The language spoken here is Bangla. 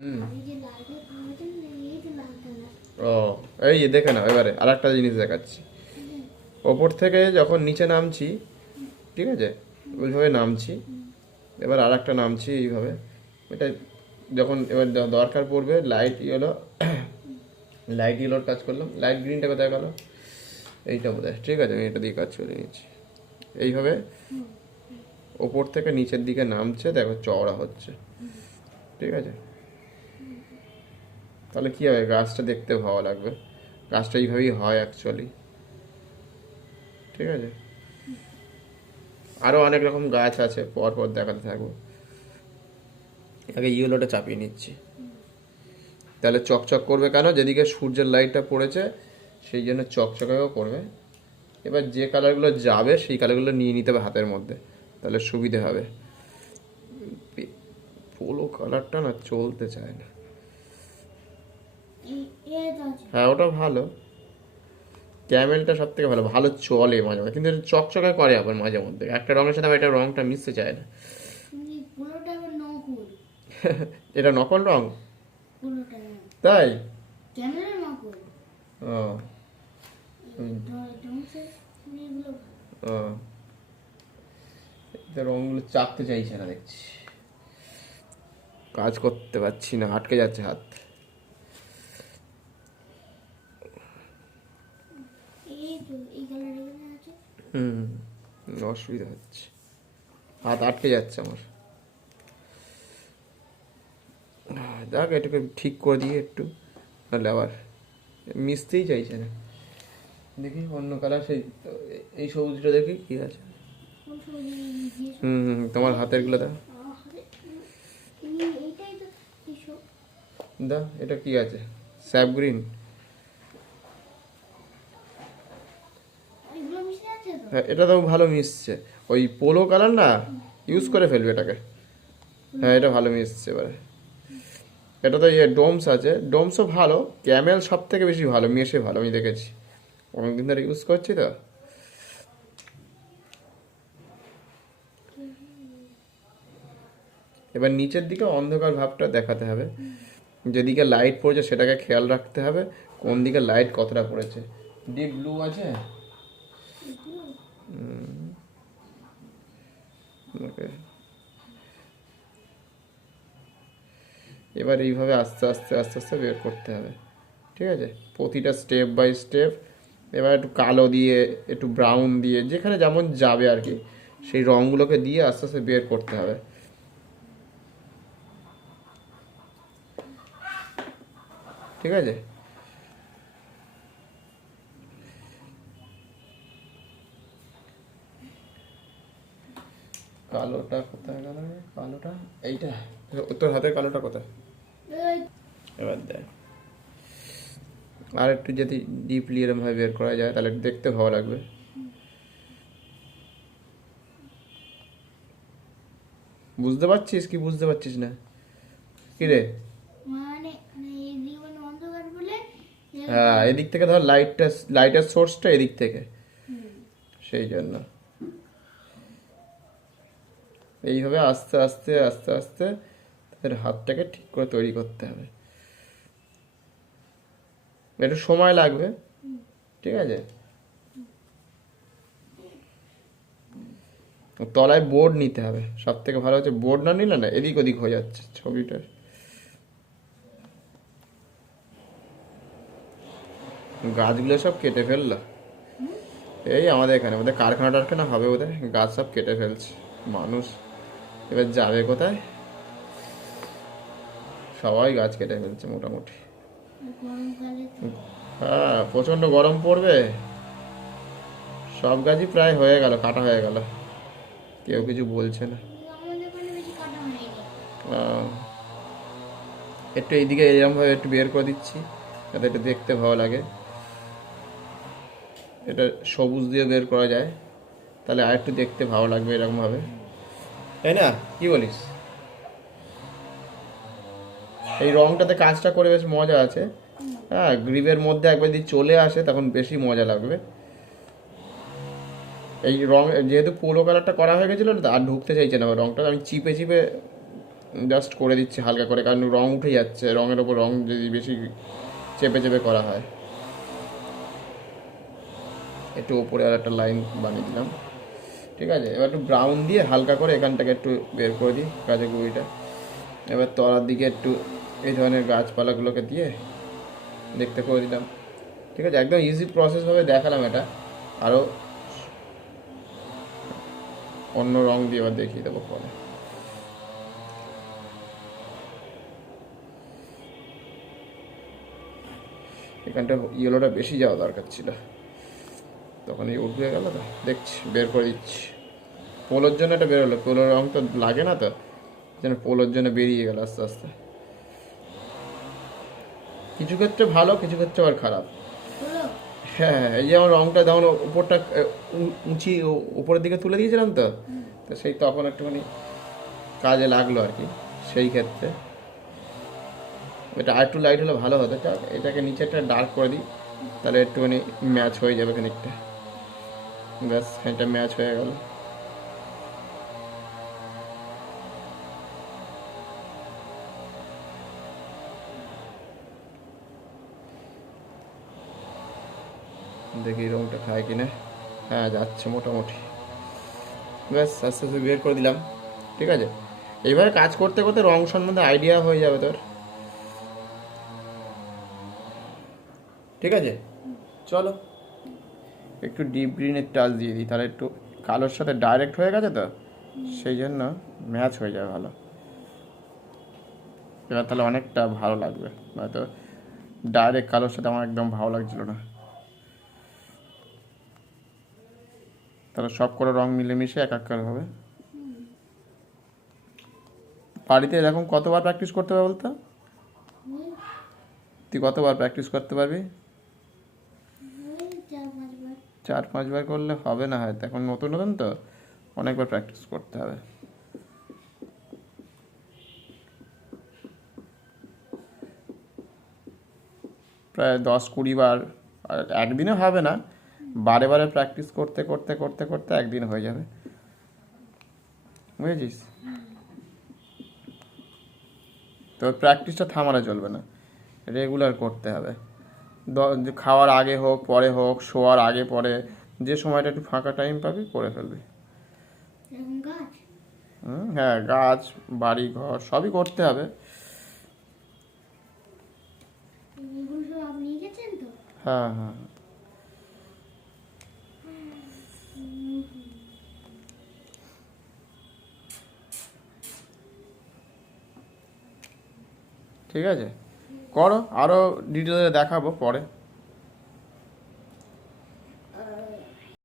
হুম। ও, এই যে দেখে নাও, এবারে আর একটা জিনিস দেখাচ্ছি। ওপর থেকে যখন নিচে নামছি, ঠিক আছে, ওইভাবে নামছি। এবার আর একটা নামছি এইভাবে। এটা যখন এবার দরকার পড়বে লাইট ইয়েলো, লাইট ইয়েলোর কাজ করলাম, লাইট গ্রিনটা কোথায় গেল, এইটা বোধ হয়, ঠিক আছে, আমি এটা দিয়ে কাজ করে নিয়েছি। এইভাবে ওপর থেকে নিচের দিকে নামছে, দেখো চওড়া হচ্ছে, ঠিক আছে। তাহলে কী হবে, গাছটা দেখতে ভালো লাগবে। গাছটা এইভাবেই হয় অ্যাকচুয়ালি, ঠিক আছে। আরও অনেক রকম গাছ আছে, পর পর দেখাতে থাকবো। আগে ইয়েলোটা চাপিয়ে নিচ্ছি, তাহলে চকচক করবে। কেন, যেদিকে সূর্যের লাইটটা পড়েছে সেই জন্য চকচকেও করবে। এবার যে কালারগুলো যাবে সেই কালারগুলো নিয়ে নিতে হবে হাতের মধ্যে, তাহলে সুবিধে হবে। পোলো কালারটা না চলতে চায় না। হ্যাঁ, ওটা ভালো, ক্যামেলটা সব থেকে ভালো, ভালো চলে মাঝে মাঝে, কিন্তু এটা চকচকে করে আবার মাঝে মধ্যে। একটা রঙের সাথে আবার এটা রঙটা মিশতে চায় না। এটা নকল রং, তাই? ও, ও, এটা রঙগুলো চাপতে চাইছে না দেখছি, কাজ করতে পারছি না, আটকে যাচ্ছে হাত। হুম, অসুবিধা হচ্ছে, হাত আটকে যাচ্ছে আমার। যাক, এটাকে ঠিক করে দিয়ে একটু, নাহলে আবার মিশতেই চাইছে না। দেখি অন্য কালার, সেই এই সবুজটা দেখি কি আছে। হুম হুম, তোমার হাতের গুলো দা, দা এটা কি আছে, স্যাপ গ্রিন। হ্যাঁ, এটা তো ভালো মিশছে, ওই পোলো কালার না, ইউজ করে ফেলবে এটাকে। হ্যাঁ, এটা ভালো মিশছে এবারে। এটা তো ইয়ে ডোমস আছে, ডোমসও ভালো, ক্যামেল সব থেকে বেশি ভালো মেশে, ভালো আমি দেখেছি, অনেকদিন ধরে ইউজ করছি তো। এবার নিচের দিকে অন্ধকার ভাবটা দেখাতে হবে, যেদিকে লাইট পড়েছে সেটাকে খেয়াল রাখতে হবে, কোন দিকে লাইট কতটা পড়েছে। ডিপ ব্লু আছে, ওকে। এবার এইভাবে আস্তে আস্তে আস্তে আস্তে বের করতে হবে, ঠিক আছে, প্রতিটা স্টেপ বাই স্টেপ। এবার একটু কালো দিয়ে, একটু ব্রাউন দিয়ে, যেখানে যেমন যাবে আর কি, সেই রঙগুলোকে দিয়ে আস্তে আস্তে বের করতে হবে, ঠিক আছে। কালোটা কোথায় গেল রে? কালোটা এইটা, তোর হাতের কালোটা কোথায়? এবার দেখ, আর একটু যদি ডিপলি এরম ভাবে বের করা যায় তাহলে দেখতে ভালো লাগবে। বুঝতে পারছিস কি বুঝতে পারছিস না, কি রে? হ্যাঁ, এদিক থেকে ধর লাইটটা, লাইটের সোর্সটা এদিক থেকে, সেই জন্য এইভাবে আস্তে আস্তে আস্তে আস্তে তাদের হাতটাকে ঠিক করে তৈরি করতে হবে। একটু সময় লাগবে, ঠিক আছে। তলায় বোর্ড নিতে হবে, সব থেকে ভালো হচ্ছে বোর্ড না নিলে না এদিক ওদিক হয়ে যাচ্ছে ছবিটার। গাছগুলো সব কেটে ফেললো, এই আমাদের এখানে, আমাদের কারখানা টারখানা হবে বোধহয়, গাছ সব কেটে ফেলছে মানুষ। এবার যাবে কোথায়, সবাই গাছ কেটে ফেলছে মোটামুটি। হ্যাঁ, প্রচণ্ড গরম পড়বে, সব গাছই প্রায় হয়ে গেল, কাটা হয়ে গেল, কেউ কিছু বলছে না। আহ, একটু এইদিকে এরকমভাবে একটু বের করে দিচ্ছি, যাতে একটু দেখতে ভালো লাগে। এটা সবুজ দিয়ে বের করা যায়, তাহলে আর একটু দেখতে ভালো লাগবে এরকমভাবে, তাই না, কি বলিস? এই রংটাতে কাজটা করে বেশ মজা আছে। হ্যাঁ, গ্রিপের মধ্যে একবার যদি চলে আসে তখন বেশি মজা লাগবে। এই রং যেহেতু পোলো কালারটা করা হয়ে গেছিলো না, আর ঢুকতে চাইছে না ওই রংটা, আমি চিপে চিপে জাস্ট করে দিচ্ছি হালকা করে, কারণ রং উঠে যাচ্ছে, রঙের ওপর রং যদি বেশি চেপে চেপে করা হয়। একটু ওপরে আর একটা লাইন বানিয়ে দিলাম, ঠিক আছে। এবার একটু ব্রাউন দিয়ে হালকা করে এখানটাকে একটু বের করে দিই গাছের গুঁড়িটা। এবার তলার দিকে একটু এই ধরনের গাছপালাগুলোকে দিয়ে দেখতে করে দিলাম, ঠিক আছে। একদম ইজি প্রসেসভাবে দেখালাম এটা। আরও অন্য রং দিয়ে এবার দেখিয়ে দেবো পরে। এখানটা ইয়েলোটা বেশি যাওয়া দরকার ছিল, তখন এই উঠে গেল তো। দেখছি বের করে দিচ্ছি। পোলোর জন্য এটা বেরোলো, পোলোর রং তো লাগে না তো, যেন পোলোর জন্য বেরিয়ে গেল আস্তে আস্তে। কিছু ক্ষেত্রে ভালো, কিছু ক্ষেত্রে আবার খারাপ। হ্যাঁ হ্যাঁ, এই যেমন রংটা যেমন উপরটা উঁচি উপরের দিকে তুলে দিয়েছিলাম তো, তো সেই তখন একটুখানি কাজে লাগলো আর কি সেই ক্ষেত্রে। এটা আর একটু লাইট হলে ভালো হতো। এটাকে নিচে একটা ডার্ক করে দিই, তাহলে একটুখানি ম্যাচ হয়ে যাবে খানিকটা। ব্যাস, এটা ম্যাচ হয়ে গেল। দেখি রংটা খায় কিনা। হ্যাঁ, যাচ্ছে মোটামুটি। ব্যাস, আস্তে আস্তে বের করে দিলাম, ঠিক আছে। এইভাবে কাজ করতে করতে রং সম্বন্ধে আইডিয়া হয়ে যাবে তোর, ঠিক আছে। চলো একটু ডিপ গ্রিনের টাচ দিয়ে দিই, তাহলে একটু কালোর সাথে ডাইরেক্ট হয়ে গেছে তো, সেই জন্য ম্যাচ হয়ে যাবে ভালো। এবার তাহলে অনেকটা ভালো লাগবে, হয়তো ডাইরেক্ট কালোর সাথে আমার একদম ভালো লাগছিল না। তাহলে সব করে রং মিলেমিশে একাকার হবে। বাড়িতে এরকম কতবার প্র্যাকটিস করতে হবে বলতো? তুই কতবার প্র্যাকটিস করতে পারবি? 4-5 বার করলে হবে না, হয়তো এখন নতুন নতুন তো, অনেকবার প্র্যাকটিস করতে হবে। প্রায় 10-20 বার। আর একদিনে হবে না, বারে বারে প্র্যাকটিস করতে করতে করতে করতে একদিন হয়ে যাবে, বুঝেছিস? তো প্র্যাকটিসটা থামানো চলবে না, রেগুলার করতে হবে। খাওয়ার আগে হোক পরে হোক, শোয়ার আগে পরে, যে সময়টা একটু ফাঁকা টাইম পাবি করে ফেলবি। হ্যাঁ, গাছ, বাড়ি ঘর সবই করতে হবে। হ্যাঁ হ্যাঁ, ঠিক আছে, করো। আরও ডিটেলে দেখাবো পরে।